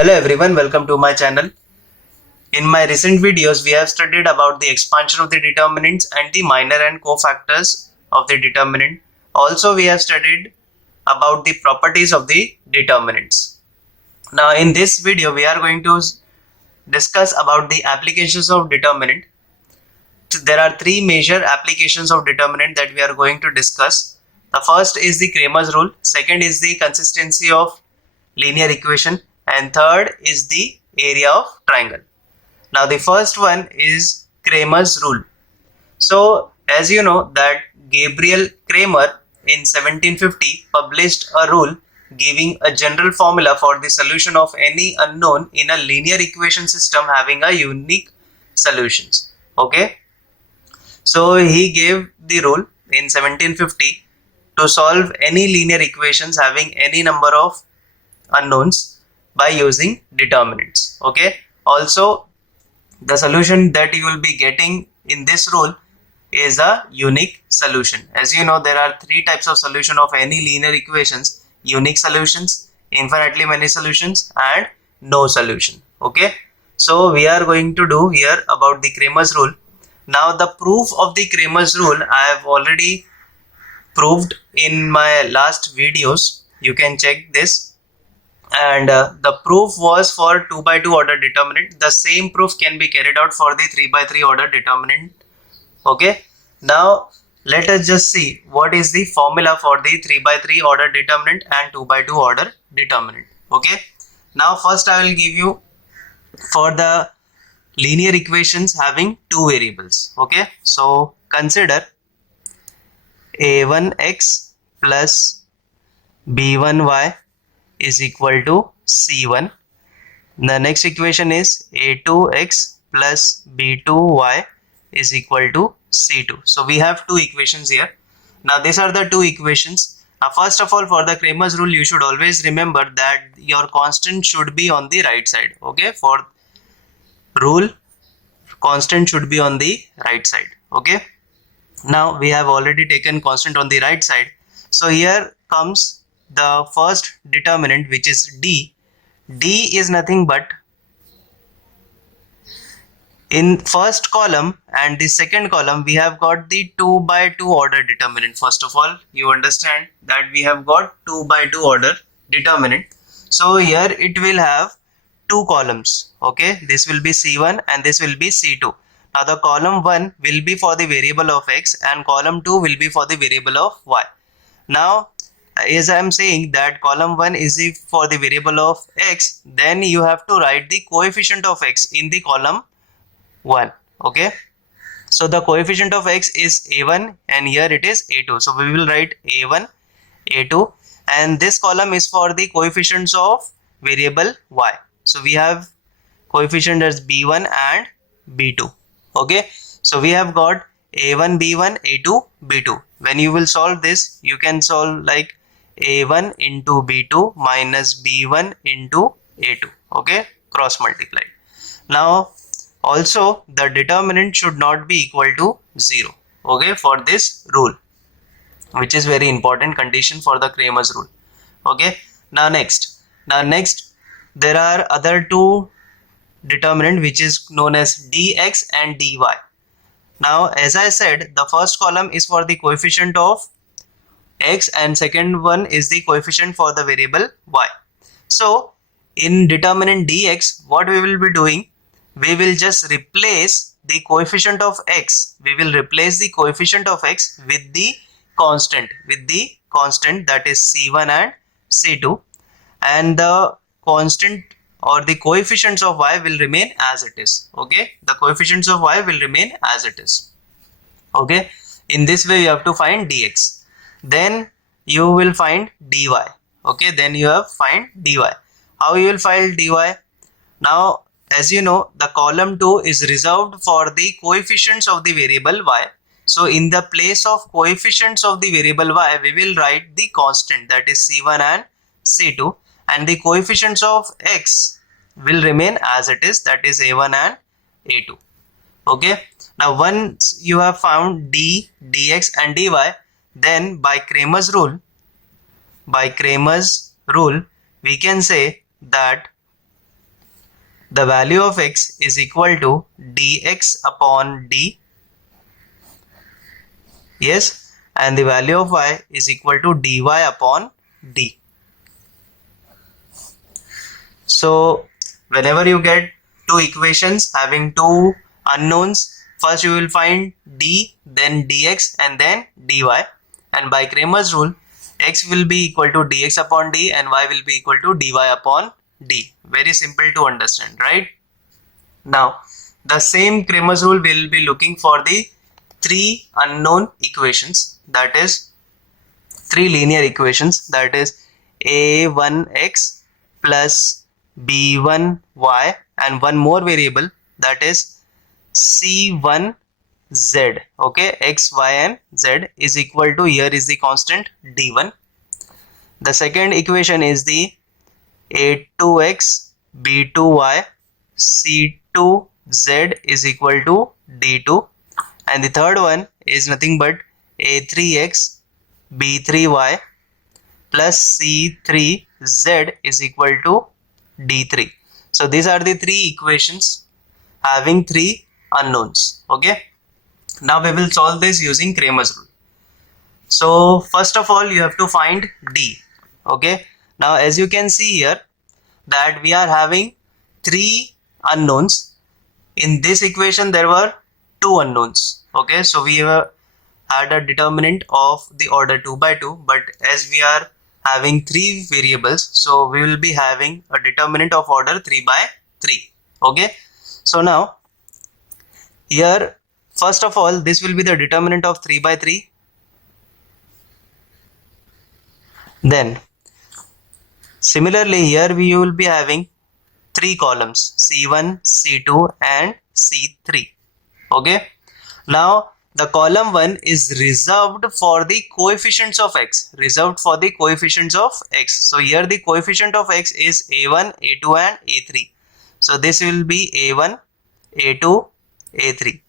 Hello everyone, welcome to my channel. In my recent videos, we have studied about the expansion of the determinants and the minor and cofactors of the determinant. Also, we have studied about the properties of the determinants. Now, in this video, we are going to discuss about the applications of determinant. There are three major applications of determinant that we are going to discuss. The first is the Cramer's rule, second is the consistency of linear equation, and third is the area of triangle. Now the first one is Cramer's rule. So as you know that Gabriel Cramer in 1750 published a rule giving a general formula for the solution of any unknown in a linear equation system having a unique solutions. Okay, so he gave the rule in 1750 to solve any linear equations having any number of unknowns by using determinants. Okay, also the solution that you will be getting in this rule is a unique solution. As you know, there are three types of solution of any linear equations: unique solutions, infinitely many solutions, and no solution. Okay, so we are going to do here about the Cramer's rule. Now the proof of the Cramer's rule I have already proved in my last videos. You can check this, and the proof was for 2 by 2 order determinant. The same proof can be carried out for the 3 by 3 order determinant. Okay, now let us just see what is the formula for the 3 by 3 order determinant and 2 by 2 order determinant. Okay, now first I will give you for the linear equations having two variables. Okay, so consider a1x plus b1y is equal to c1. The next equation is a2x plus b2y is equal to c2. So we have two equations here. Now these are the two equations. First of all, for the Cramer's rule, you should always remember that your constant should be on the right side. Okay, for rule, constant should be on the right side. Okay, now we have already taken constant on the right side. So here comes the first determinant, which is d. D is nothing but in first column and the second column we have got the 2 by 2 order determinant. First of all, you understand that we have got 2 by 2 order determinant. So here it will have two columns. Okay, this will be c1 and this will be c2. Now the column 1 will be for the variable of x and column 2 will be for the variable of y. Now as I am saying that column 1 is for the variable of x, then you have to write the coefficient of x in the column 1. Okay, so the coefficient of x is a1 and here it is a2. So we will write a1, a2, and this column is for the coefficients of variable y. So we have coefficient as b1 and b2. Okay, so we have got a1 b1, a2 b2. When you will solve this, you can solve like a1 into b2 minus b1 into a2. Okay, cross multiplied. Now also the determinant should not be equal to 0. Okay, for this rule, which is very important condition for the Cramer's rule. Okay, now next there are other two determinant which is known as dx and dy. Now as I said, the first column is for the coefficient of x and second one is the coefficient for the variable y. So in determinant dx, what we will be doing, we will just replace the coefficient of x. We will replace the coefficient of x with the constant that is c1 and c2, and the constant or the coefficients of y will remain as it is. Okay, the coefficients of y will remain as it is. Okay, in this way you have to find dx, then you will find dy. Okay, then you have find dy. How you will find dy? Now as you know, the column 2 is reserved for the coefficients of the variable y. So in the place of coefficients of the variable y, we will write the constant that is c1 and c2, and the coefficients of x will remain as it is, that is a1 and a2. Okay, now once you have found d, dx and dy, then by Cramer's rule we can say that the value of x is equal to dx upon d, yes, and the value of y is equal to dy upon d. So whenever you get two equations having two unknowns, first you will find d, then dx, and then dy, and by Cramer's rule x will be equal to dx upon d and y will be equal to dy upon d. Very simple to understand, right? Now the same Cramer's rule will be looking for the three unknown equations, that is three linear equations, that is a1x plus b1y and one more variable, that is c1z. Okay, x, y and z is equal to, here is the constant d1. The second equation is the a2x b2y c2z is equal to d2, and the third one is nothing but a3x b3y plus c3z is equal to d3. So these are the three equations having three unknowns. Okay, now we will solve this using Cramer's rule. So first of all you have to find d. Okay, now as you can see here that we are having three unknowns. In this equation there were two unknowns. Okay, so we had a determinant of the order 2 by 2, but as we are having three variables, so we will be having a determinant of order 3 by 3. Okay, so now here first of all this will be the determinant of 3 by 3. Then similarly here we will be having three columns, c1, c2 and c3. Okay, now the column 1 is reserved for the coefficients of x, so here the coefficient of x is a1, a2 and a3. So this will be a1, a2, a3.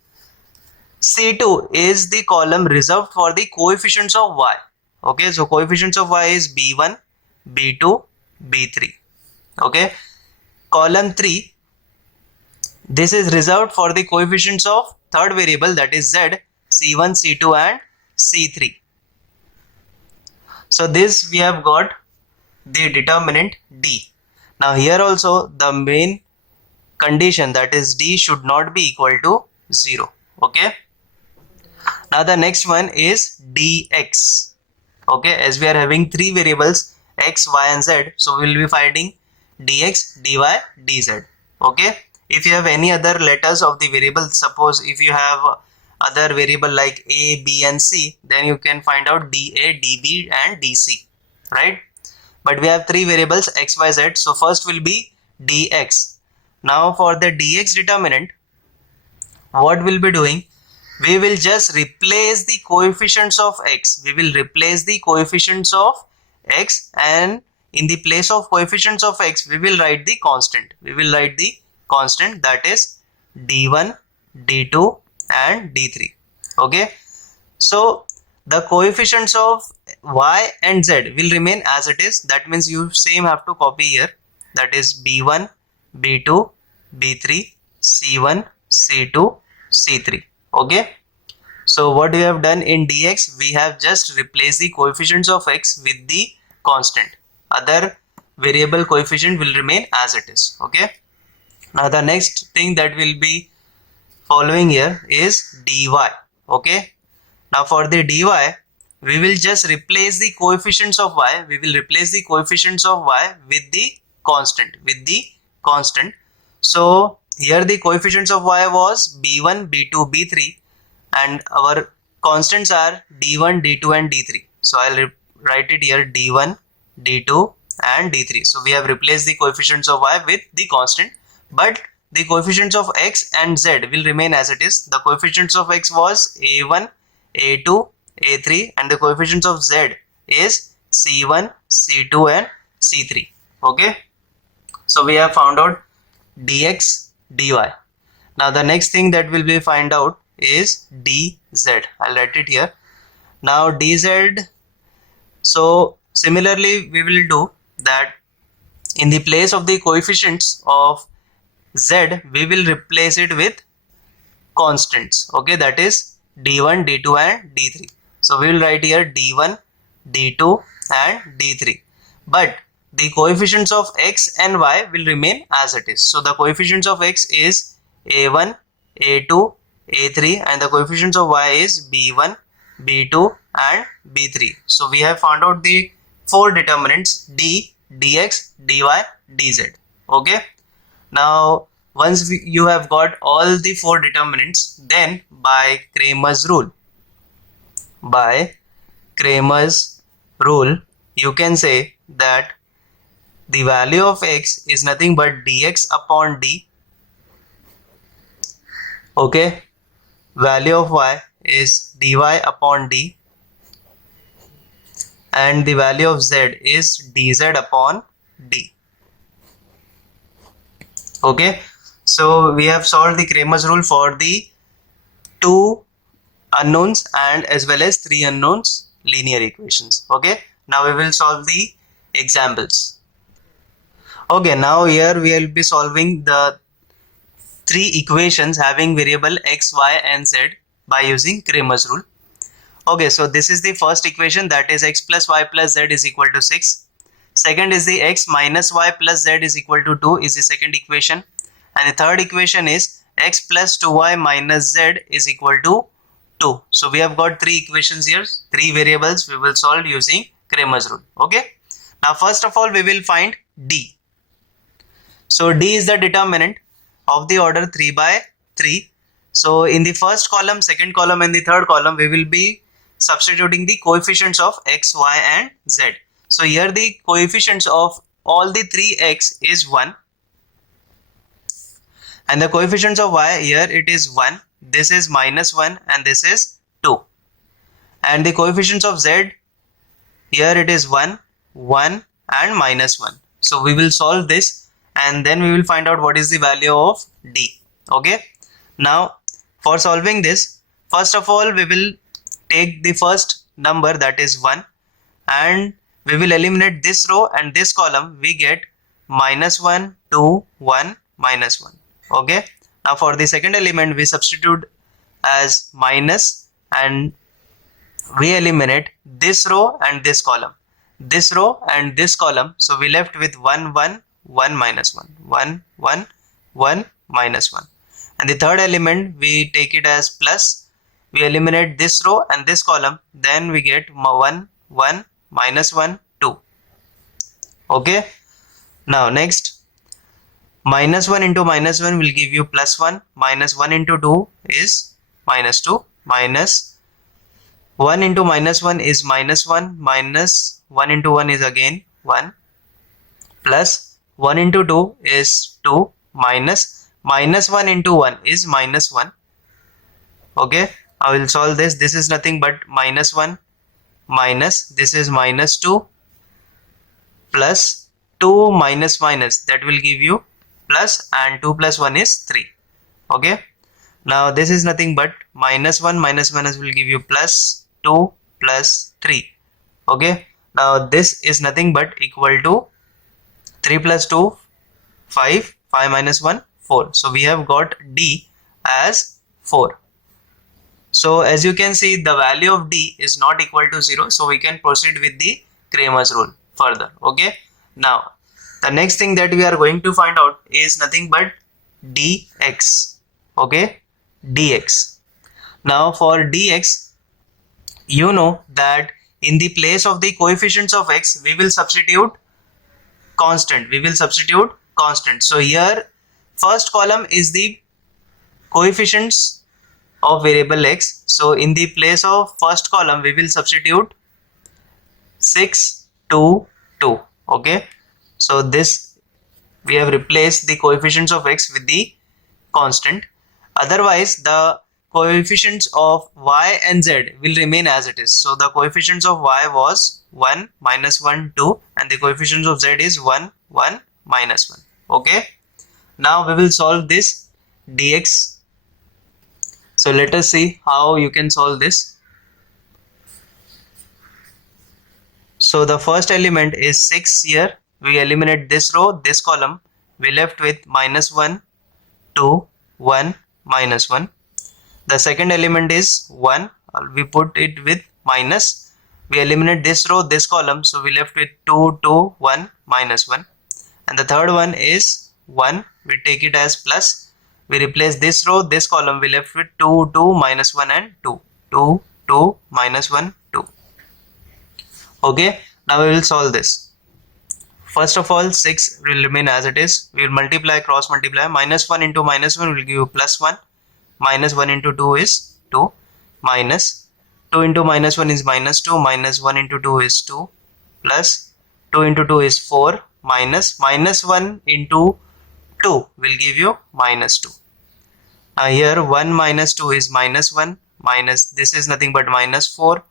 c2 is the column reserved for the coefficients of y. Okay, so coefficients of y is b1, b2, b3. Okay, column 3, this is reserved for the coefficients of third variable, that is z, c1, c2 and c3. So this we have got the determinant d. Now here also the main condition, that is d should not be equal to 0. Okay, now the next one is dx. Okay, as we are having three variables x, y and z, so we will be finding dx, dy, dz. Okay, if you have any other letters of the variable, suppose if you have other variable like a, b and c, then you can find out dA, dB and dc, right? But we have three variables x, y, z, so first will be dx. Now for the dx determinant, what we'll be doing, we will just replace the coefficients of x. We will replace the coefficients of x, and in the place of coefficients of x we will write the constant. We will write the constant, that is d1, d2 and d3. Okay, so the coefficients of y and z will remain as it is. That means you same have to copy here, that is b1, b2, b3, c1, c2, c3. Okay, so what we have done in dx, we have just replaced the coefficients of x with the constant. Other variable coefficient will remain as it is. Okay, now the next thing that will be following here is dy. Okay, now for the dy we will just replace the coefficients of y. We will replace the coefficients of y with the constant, So here the coefficients of y was b1, b2, b3, and our constants are d1, d2 and d3. So I'll write it here, d1, d2 and d3. So we have replaced the coefficients of y with the constant, but the coefficients of x and z will remain as it is. The coefficients of x was a1, a2, a3, and the coefficients of z is c1, c2 and c3. Okay, so we have found out dx, dy. Now the next thing that will be find out is dz. I'll write it here. Now dz, so similarly we will do that in the place of the coefficients of z, we will replace it with constants. Okay, that is d1, d2 and d3. So we will write here d1, d2 and d3. But the coefficients of x and y will remain as it is. So the coefficients of x is a1, a2, a3 and the coefficients of y is b1, b2 and b3. So we have found out the four determinants d, dx, dy, dz. Okay. Now once you have got all the four determinants, then by Cramer's rule, you can say that the value of x is nothing but dx upon d. Okay, value of y is dy upon d, and the value of z is dz upon d. Okay, so we have solved the Cramer's rule for the two unknowns and as well as three unknowns linear equations. Okay, now we will solve the examples. Okay, now here we will be solving the three equations having variable x, y and z by using Cramer's rule. Okay, so this is the first equation, that is x plus y plus z is equal to 6. Second is the x minus y plus z is equal to 2 is the second equation. And the third equation is x plus 2y minus z is equal to 2. So we have got three equations here, three variables we will solve using Cramer's rule. Okay. Now first of all we will find d. So d is the determinant of the order 3 by 3. So in the first column, second column and the third column we will be substituting the coefficients of x, y and z. So here the coefficients of all the three x is 1 and the coefficients of y, here it is 1, this is minus 1 and this is 2, and the coefficients of z, here it is 1, 1 and minus 1. So we will solve this and then we will find out what is the value of d. Okay, now for solving this, first of all we will take the first number, that is 1, and we will eliminate this row and this column. We get minus 1, 2, 1, minus 1. Okay, now for the second element we substitute as minus and we eliminate this row and this column, this row and this column. So we left with 1, 1, 1, minus 1, 1, 1, 1, minus 1. And the third element we take it as plus, we eliminate this row and this column, then we get 1, 1, minus 1, 2. Okay, now next, minus 1 into minus 1 will give you plus 1, minus 1 into 2 is minus 2, minus 1 into minus 1 is minus 1, minus 1 into 1 is again 1, plus 1 into 2 is 2, minus 1 into 1 is minus 1. Okay, I will solve this. This is nothing but minus 1 minus, this is minus 2 plus 2 minus minus, that will give you plus, and 2 plus 1 is 3. Okay, now this is nothing but minus 1 minus minus will give you plus 2 plus 3. Okay, now this is nothing but equal to 3 plus 2, 5, 5 minus 1, 4. So we have got d as 4. So as you can see, the value of d is not equal to 0. So we can proceed with the Cramer's rule further. Okay, now the next thing that we are going to find out is nothing but dx. Okay, dx. Now for dx, you know that in the place of the coefficients of x we will substitute constant. So here first column is the coefficients of variable x. So in the place of first column we will substitute 6, 2, 2. Okay, so this we have replaced the coefficients of x with the constant. Otherwise the coefficients of y and z will remain as it is. So the coefficients of y was 1, minus 1, 2, and the coefficients of z is 1, 1, minus 1. Okay, now we will solve this dx. So let us see how you can solve this. So the first element is 6 here. We eliminate this row, this column. We left with minus 1, 2, 1, minus 1. The second element is 1. We put it with minus. We eliminate this row, this column. So we left with 2, 2, 1, minus 1. And the third one is 1. We take it as plus. We replace this row, this column. We left with 2, 2, minus 1 and 2. 2, 2, minus 1, 2. Okay. Now we will solve this. First of all, 6 will remain as it is. We will multiply, cross multiply. Minus 1 into minus 1 will give you plus 1. Minus 1 into 2 is 2. Minus 2 into minus 1 is minus 2. Minus 1 into 2 is 2. Plus 2 into 2 is 4. Minus 1 into 2 will give you minus 2. Now here 1 minus 2 is minus 1. Minus this is nothing but minus 4.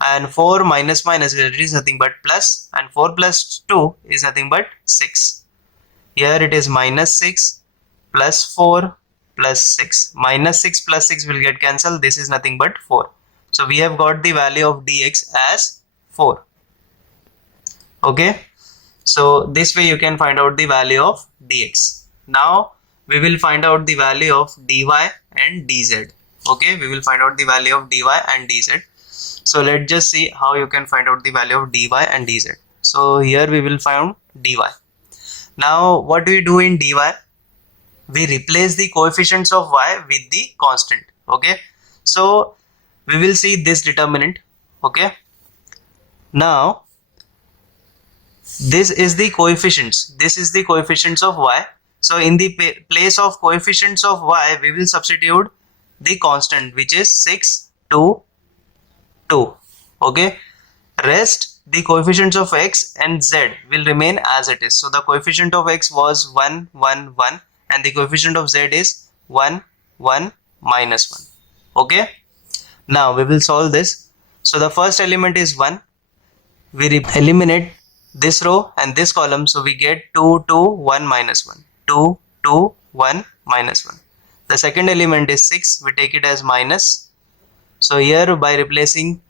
And 4 minus minus is nothing but plus, and 4 plus 2 is nothing but 6. Here it is minus 6 plus 4 plus 6. Minus 6 plus 6 will get cancelled. This is nothing but 4. So we have got the value of dx as 4. Okay. So this way you can find out the value of dx. Now we will find out the value of dy and dz. Okay. We will find out the value of dy and dz. So let's just see how you can find out the value of dy and dz. So here we will find dy. Now what do we do in dy? We replace the coefficients of y with the constant. Okay. So we will see this determinant. Okay. Now this is the coefficients. This is the coefficients of y. So in the place of coefficients of y, we will substitute the constant, which is 6, 2, 2. Okay. Rest the coefficients of x and z will remain as it is. So the coefficient of x was 1, 1, 1, and the coefficient of z is 1, 1, minus 1. Okay. Now we will solve this. So the first element is 1. We eliminate this row and this column. So we get 2, 2, 1, minus 1. 2, 2, 1, minus 1. The second element is 6. We take it as minus. So here by replacing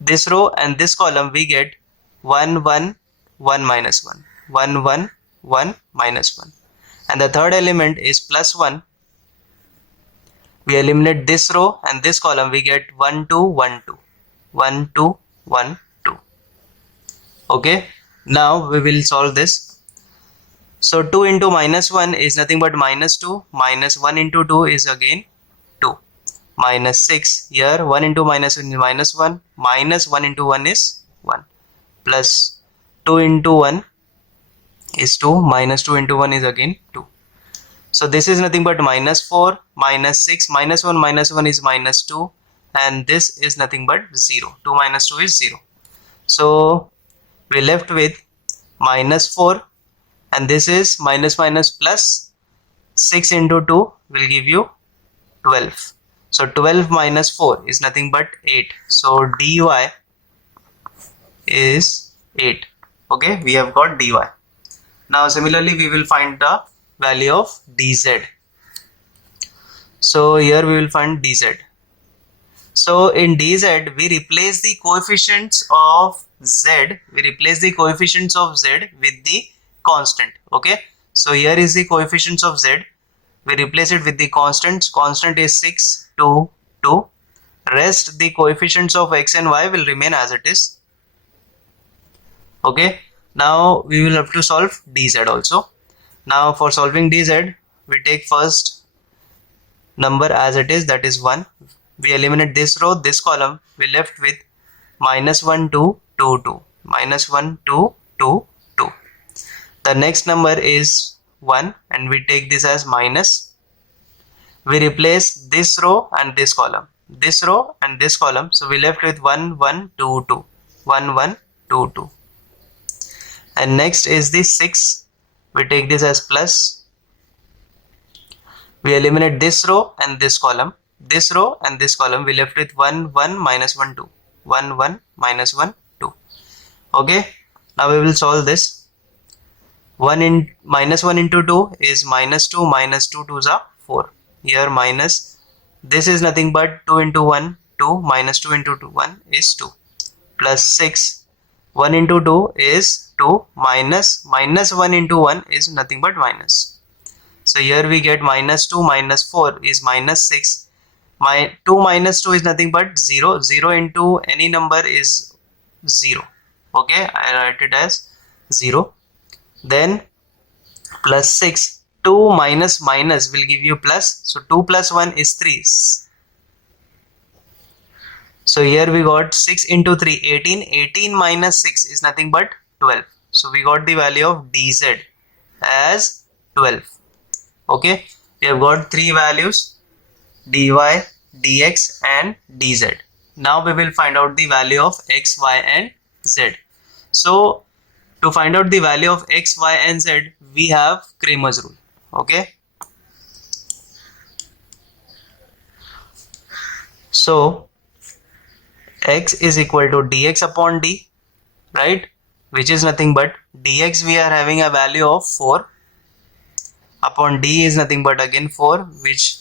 this row and this column, we get 1, 1, 1, minus 1. 1, 1, 1, minus 1. And the third element is plus 1. We eliminate this row and this column, we get 1, 2, 1, 2. 1, 2, 1, 2. Okay. Now we will solve this. So 2 into minus 1 is nothing but minus 2. Minus 1 into 2 is again 2. Minus 6. Here 1 into minus 1 is minus 1. Minus 1 into 1 is 1. Plus 2 into 1 is 2. Minus 2 into 1 is again 2. So this is nothing but minus 4. Minus 6. Minus 1 is minus 2. And this is nothing but 0. 2 minus 2 is 0. So we left with minus 4. And this is minus plus 6 into 2 will give you 12. So 12 minus 4 is nothing but 8. So dy is 8. Okay, we have got dy. Now similarly we will find the value of dz. So here we will find dz. So in dz we replace the coefficients of z. We replace the coefficients of z with the constant. Okay, so here is the coefficients of z. We replace it with the constants. Constant is 6, 2, 2. Rest the coefficients of x and y will remain as it is. Okay. Now we will have to solve dz also. Now for solving dz, we take first number as it is, that is 1. We eliminate this row, this column. We left with minus 1, 2, 2, 2. Minus 1, 2, 2, 2. The next number is 1 and we take this as minus. We replace this row and this column. This row and this column. So we left with 1, 1, 2, 2. 1, 1, 2, 2. And next is the 6. We take this as plus. We eliminate this row and this column. This row and this column. We left with 1, 1, minus 1, 2. 1, 1, minus 1, 2. Okay. Now we will solve this. Minus 1 into 2 is minus 2. Minus 2 2s are 4. Here minus. This is nothing but 2 into 1, 2. Minus 2 into 2, 1 is 2. Plus 6. 1 into 2 is 2. Minus 1 into 1 is nothing but minus. So here we get minus 2 minus 4 is minus 6. My 2 minus 2 is nothing but 0. 0 into any number is 0. Okay, I write it as 0. Then plus 6. 2 minus minus will give you plus. So 2 plus 1 is 3. So here we got 6 into 3, 18. 18 minus 6 is nothing but 12. So we got the value of dz as 12. Okay, we have got three values, dy, dx and dz. Now we will find out the value of x, y and z. So to find out the value of x, y and z, we have Cramer's rule. Okay, so x is equal to dx upon d, right, which is nothing but dx we are having a value of 4 upon d is nothing but again 4, which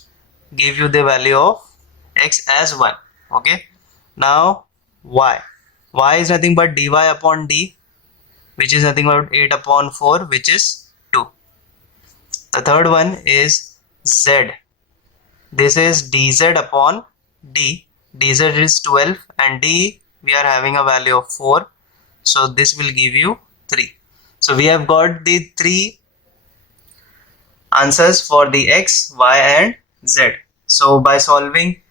give you the value of x as 1. Okay, now y is nothing but dy upon d, which is nothing but 8 upon 4, which is 2. The third one is z. This is dz upon d. Dz is 12 and d we are having a value of 4. So this will give you 3. So we have got the three answers for the x, y and z. So by solving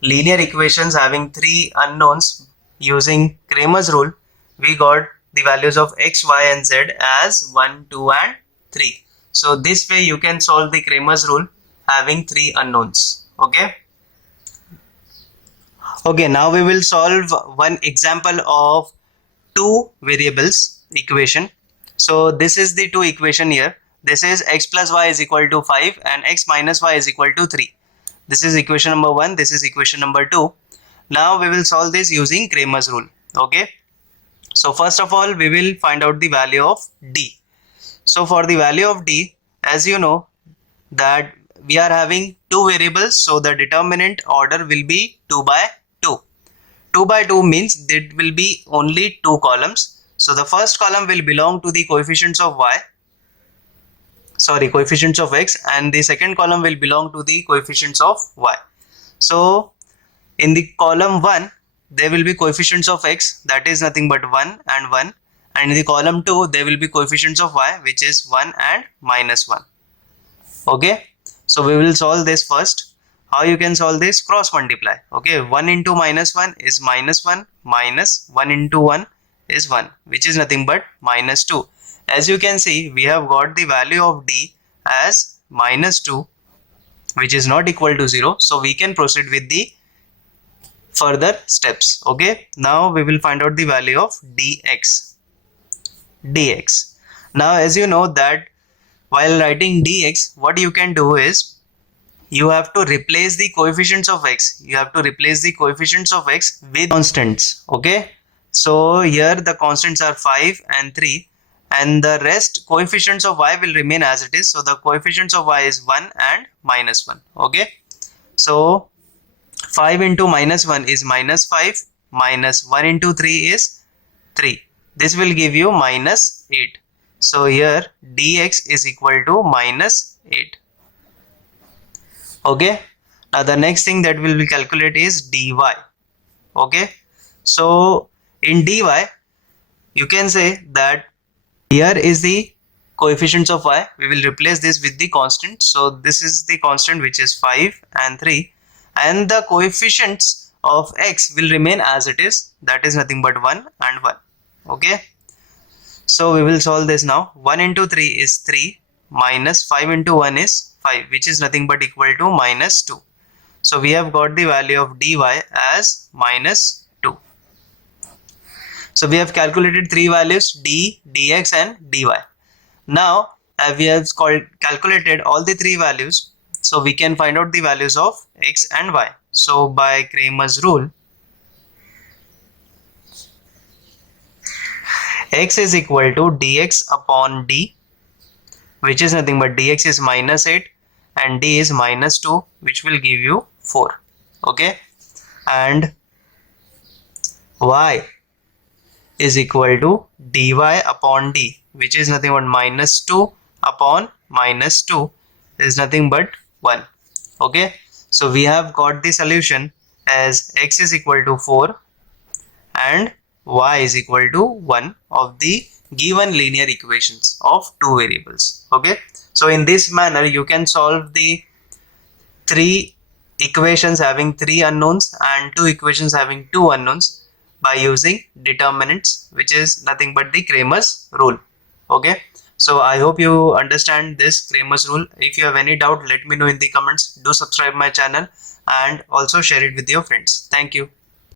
linear equations having three unknowns using Cramer's rule, we got the values of x, y and z as 1, 2 and 3. So this way you can solve the Cramer's rule having three unknowns. Okay. Okay, now we will solve one example of two variables equation. So this is the two equation here. This is x plus y is equal to 5 and x minus y is equal to 3. This is equation number 1. This is equation number 2. Now we will solve this using Cramer's rule. Okay. So first of all, we will find out the value of d. So for the value of d, as you know that we are having two variables, so the determinant order will be 2 by 2. 2 by 2 means there will be only two columns. So the first column will belong to the coefficients of coefficients of x, and the second column will belong to the coefficients of y. So in the column 1 there will be coefficients of x, that is nothing but 1 and 1, and in the column 2 there will be coefficients of y, which is 1 and minus 1. Okay, so we will solve this first. How you can solve this? Cross multiply. Okay, 1 into minus 1 is minus 1, minus 1 into 1 is 1, which is nothing but minus 2. As you can see, we have got the value of d as minus 2, which is not equal to 0. So we can proceed with the further steps. Okay, now we will find out the value of dx. Now as you know that while writing dx, what you can do is you have to replace the coefficients of x. You have to replace the coefficients of x with constants. Okay, so here the constants are 5 and 3, and the rest coefficients of y will remain as it is. So the coefficients of y is 1 and minus 1. Okay, so 5 into minus 1 is minus 5, minus 1 into 3 is 3. This will give you minus 8. So here dx is equal to minus 8. Okay, now the next thing that we will calculate is dy. Okay, so in dy you can say that here is the coefficients of y. We will replace this with the constant. So this is the constant, which is 5 and 3, and the coefficients of x will remain as it is, that is nothing but 1 and 1. Okay, so we will solve this now. 1 into 3 is 3, minus 5 into 1 is 5, which is nothing but equal to minus 2. So we have got the value of dy as minus 2. So we have calculated three values, d, dx and dy. Now we have calculated all the three values, so we can find out the values of x and y. So by Cramer's rule, x is equal to dx upon d, which is nothing but dx is minus 8 and d is minus 2, which will give you 4. Okay, and y is equal to dy upon d, which is nothing but minus 2 upon minus 2, is nothing but 1. Okay, so we have got the solution as x is equal to 4 and y is equal to 1 of the given linear equations of two variables. Okay, so in this manner you can solve the three equations having three unknowns and two equations having two unknowns by using determinants, which is nothing but the Cramer's rule. Okay, so I hope you understand this Cramer's rule. If you have any doubt, let me know in the comments. Do subscribe my channel and also share it with your friends. Thank you.